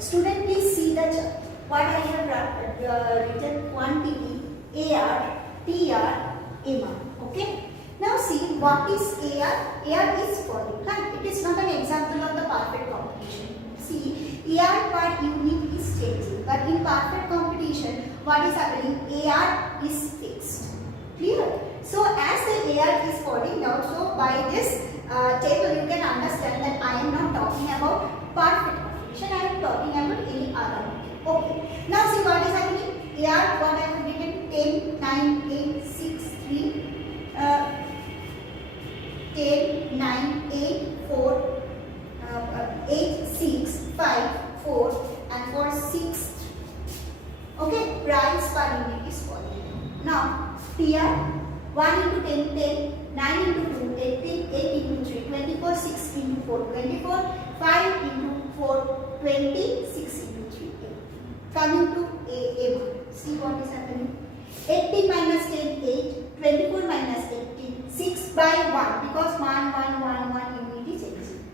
Student, please see the chart. What I have written quantity AR, TR, MR. Okay. Now see what is AR. AR is falling. Right? It is not an example of the perfect competition. See, AR per unit is changing, but in perfect competition, what is happening? AR is fixed. Clear? So as the AR is falling down, so by this table you can understand that I am not talking about perfect competition. I am talking about any other. Okay. Now see what is happening. AR, what I have written, 10, 9, 8, 6, 3. 10, 9, 8, 4, 8, 6, 5, 4 and 4, 6. Okay, price per unit is falling. Now, here 1 into 10, 10, 9 into 2, 18, 8 into 3, 24, 6 into 4, 24, 5 into 4, 20, 6 into 3, 8. Coming to A1, see what is happening. 18 minus 10, 8, 24 minus 18, 6 by 1 because 1 unit is existing.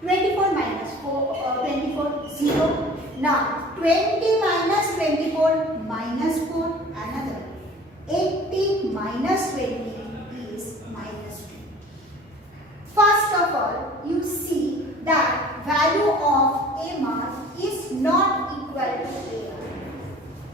24 minus 4, 24, 0. Now 20 minus 24 minus 4, another. 18 minus 20 is minus 2. First of all, you see that value of MR is not equal to AR.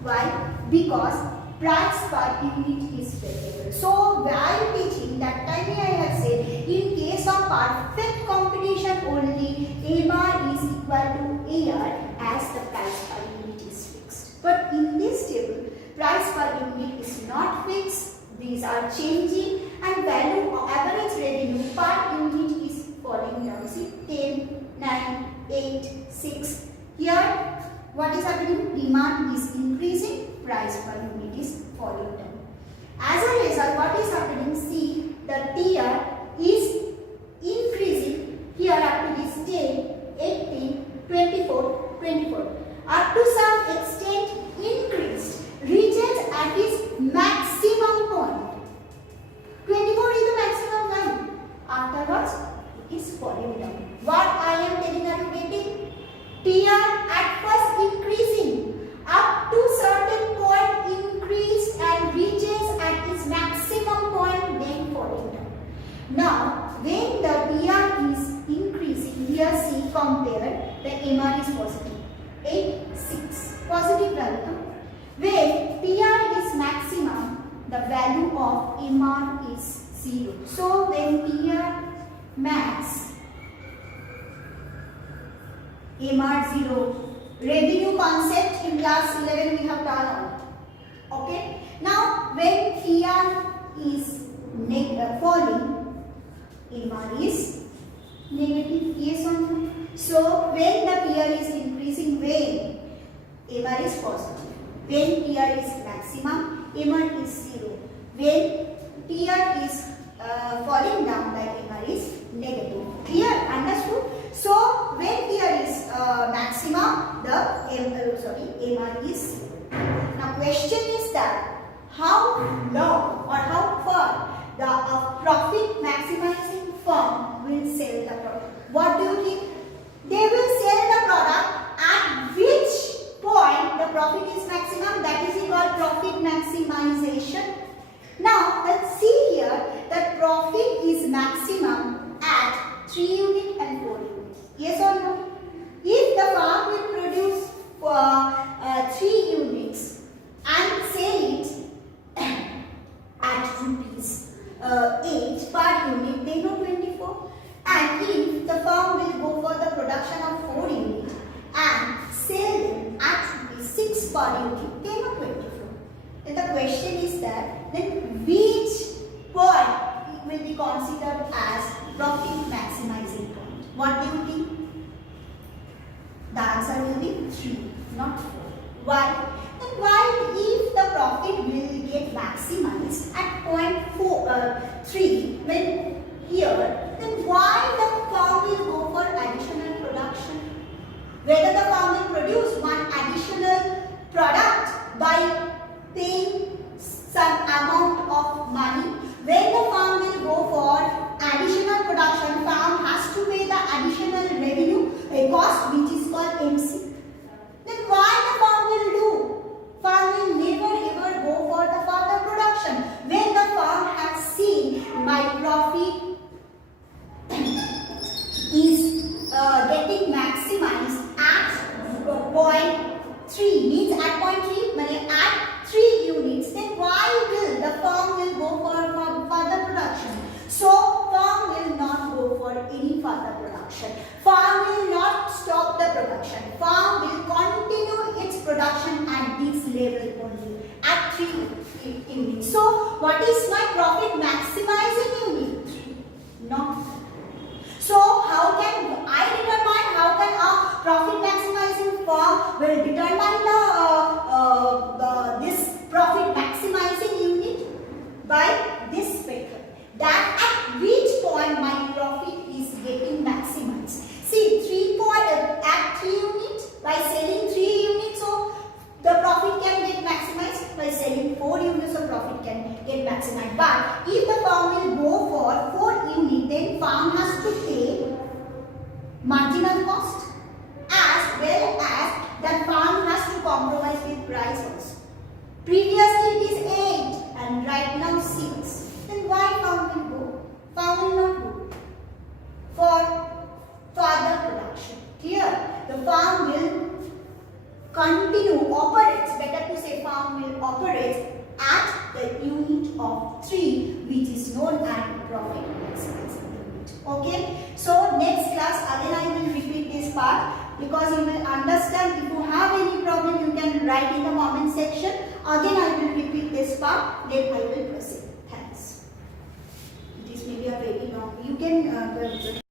Why? Because price per unit is variable. So while teaching that time I have said in case of perfect competition only MR is equal to AR as the price per unit is fixed. But in this table price per unit is not fixed. These are changing and value of average revenue per unit is falling down. See 10, 9, 8, 6. Here what is happening? Demand is increasing, price per unit is falling down. As a result, what is happening? See, the TR is increasing here up to this 10, 18, 24, 24. Up to some extent increased, reaches at its maximum point. 24 is the maximum line. Afterwards, it is falling down. What I am telling, are you getting? TR at first increasing up to certain point increased and reaches at its maximum point, then falling down. Now when the TR is increasing, here see compare, the MR is positive 8, 6 positive value. When TR is maximum, the value of MR is 0. So when TR max, MR 0. Revenue concept in class 11 we have done all. Okay. Now when TR is falling, MR is negative. Yes or no? So when the TR is increasing, when MR is positive. When TR is maximum, MR is 0. When TR is falling down, the MR is negative. Clear? Understood? So when TR is maximum, the MR is 0. Now question is that how long or how far the profit maximizing firm will sell the product. What do you think? They will sell the product at which point the profit is maximum, that is called profit maximization. Now let's see here that profit is maximum at 3 units and 4 units. Yes or no? If the farm will produce 3 units and sell it at rupees 8 per unit, they know 24. And if the farm will go for the production of 4 units and sell them at rupees 6 per unit, they know 24. Then the question is that then which point will be considered as profit maximizing point? What do you think? The answer will be 3, not 4. Why? And why if the profit will get maximized at point 3 when here, then why the farm will go for additional production? Whether the farm will produce one additional product by paying some amount of money, when the farm will go for additional production, farm has to pay the additional revenue, a cost which is called MC. level only at 3 units. So what is my profit maximizing unit? 3, not 4. So how can I determine, how can a profit maximizing firm will determine this profit maximizing unit? By this method, that at which point my profit is getting maximized. See, 3 point at 3 units, by selling 3 units, so the profit can get maximized. By selling 4 units, the profit can get maximized. But if the firm will go for 4 units, then firm has to pay marginal cost, as well as that firm has to compromise with price also. Previously it is 8 and right now 6. Then why firm will go? Firm will not go for further production. Here, the firm will continue, operates, better to say firm will operate at the unit of 3, which is known as profit maximizing unit. Okay, so next class again I will repeat this part, because you will understand. If you have any problem, you can write in the comment section. Again I will repeat this part, then I will proceed. Thanks. This may be a very long, you can